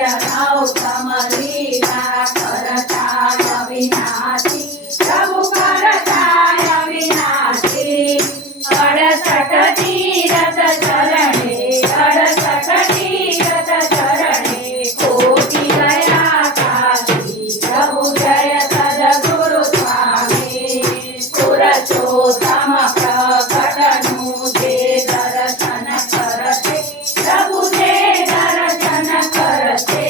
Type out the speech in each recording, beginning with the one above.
नित्य गौतम लीला करता अविनाशी प्रभु करता अविनाशी 68 तीरथ चरणे 68 तीरथ चरणे कोटि गया काशी प्रभु जय सद्गुरु स्वामी पुरुषोत्तम प्रकटनु जे दर्शन करते प्रभु जे दर्शन करते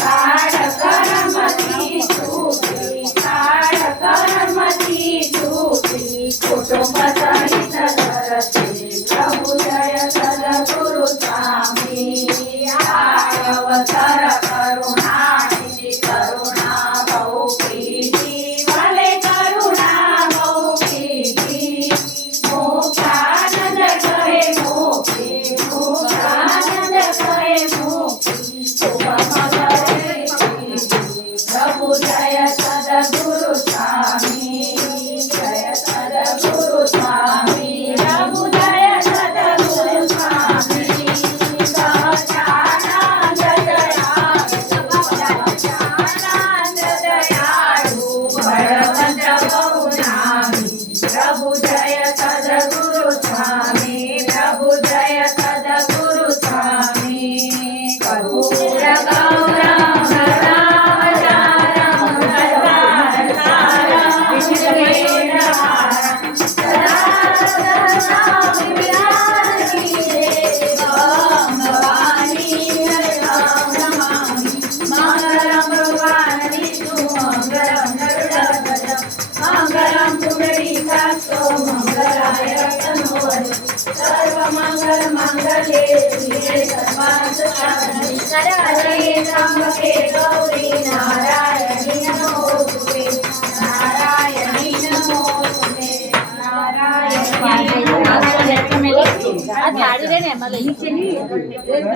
काळ कर्मती छूटी काळ कर्मती छूटी कुटुंब सहित करते प्रभु जय सद्गुरु स्वामी अवसर करुणानिधी करुणा बहुकीर्ती भले करुणा बहुकीर्ती मुक्तानंद कहे मुक्ती मुक्तानंद कहे मुक्ती शुभम करे प्रभु जय सद्गुरु स्वामी जय सद्गुरु स्वामी प्रभु जय सद्गुरु स्वामी सहजानंद दयाळु भगवंत बहुनामी प्रभु जय सद्गुरु स्वामी प्रभु जय सद्गुरु स्वामी कर्पूर गौरम राम राम मंगलम पुंडरीकाक्षो मंगलाय तनोहरि सर्वमंगल मंगले शिवे सर्वार्थसाधके हरे त्र्यंबके गौरी नारायणी नमोस्तुते नारायणी नमोस्तुते नारायणी नमोस्तुते